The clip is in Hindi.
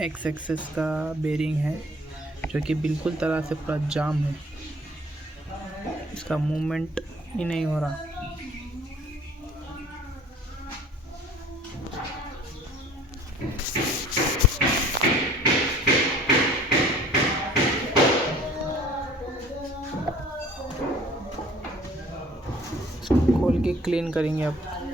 एक्स एक्सेस का बेरिंग है जो कि बिल्कुल तरह से पूरा जाम है, इसका मूवमेंट ही नहीं हो रहा। इसको खोल के क्लीन करेंगे अब।